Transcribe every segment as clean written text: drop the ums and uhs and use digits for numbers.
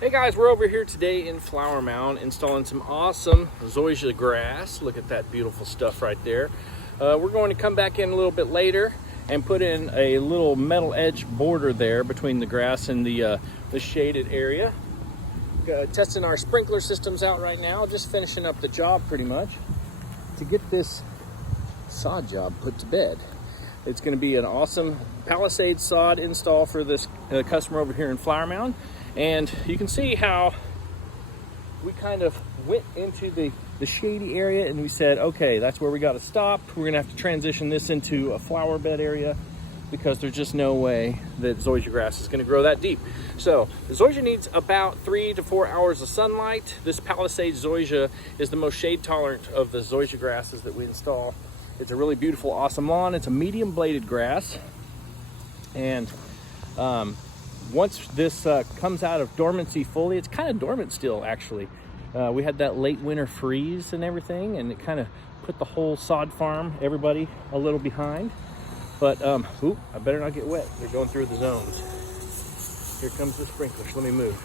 Hey guys, we're over here today in Flower Mound installing some awesome zoysia grass. Look at that beautiful stuff right there. We're going to come back in a little bit later and put in a little metal edge border there between the grass and the shaded area. Testing our sprinkler systems out right now, just finishing up the job pretty much to get this sod job put to bed. It's going to be an awesome Palisades sod install for this customer over here in Flower Mound. And you can see how we kind of went into the shady area and we said, okay, that's where we got to stop. We're gonna have to transition this into a flower bed area because there's just no way that zoysia grass is gonna grow that deep. So the zoysia needs about 3 to 4 hours of sunlight. This Palisades Zoysia is the most shade tolerant of the zoysia grasses that we install. It's a really beautiful, awesome lawn. It's a medium bladed grass. And once this comes out of dormancy fully, it's kind of dormant still actually. We had that late winter freeze and everything, and it kind of put the whole sod farm, everybody, a little behind. But, ooh, I better not get wet. They're going through the zones. Here comes the sprinklers, let me move.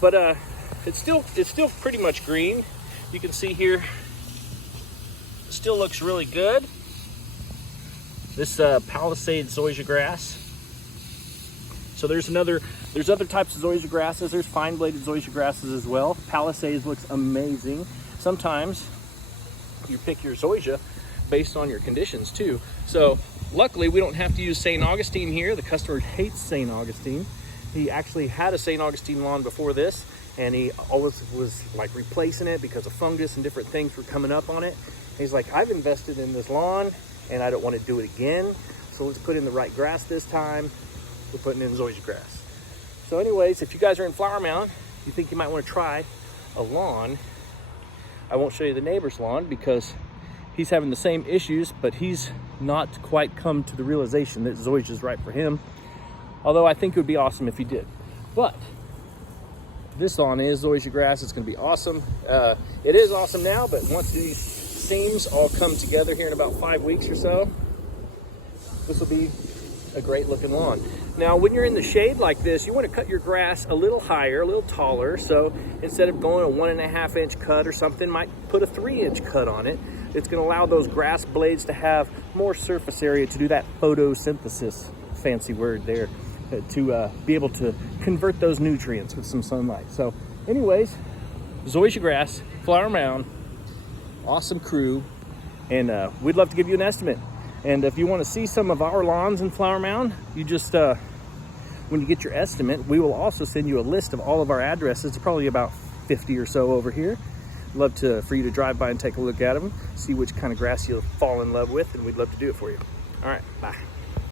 But it's still pretty much green. You can see here, it still looks really good. This Palisades Zoysia grass. So there's other types of zoysia grasses. There's fine bladed zoysia grasses as well. Palisades looks amazing. Sometimes you pick your zoysia based on your conditions too. So luckily we don't have to use Saint Augustine here. The customer hates Saint Augustine. He actually had a Saint Augustine lawn before this, and he always was like replacing it because of fungus and different things were coming up on it. He's like, I've invested in this lawn and I don't want to do it again. So let's put in the right grass this time. We're putting in zoysia grass. So anyways, if you guys are in Flower Mound, you think you might want to try a lawn, I won't show you the neighbor's lawn because he's having the same issues, but he's not quite come to the realization that zoysia is right for him. Although I think it would be awesome if he did. But this lawn is zoysia grass. It's going to be awesome. It is awesome now, but once these seams all come together here in about 5 weeks or so, this will be a great looking lawn. Now, when you're in the shade like this, you want to cut your grass a little higher, a little taller. So instead of going a 1.5 inch cut or something, might put a 3-inch cut on it. It's going to allow those grass blades to have more surface area to do that photosynthesis, fancy word there, to be able to convert those nutrients with some sunlight. So anyways, zoysia grass, Flower Mound, awesome crew, and we'd love to give you an estimate. And if you want to see some of our lawns in Flower Mound, you just, when you get your estimate, we will also send you a list of all of our addresses. It's probably about 50 or so over here. Love for you to drive by and take a look at them, see which kind of grass you'll fall in love with, and we'd love to do it for you. All right, bye.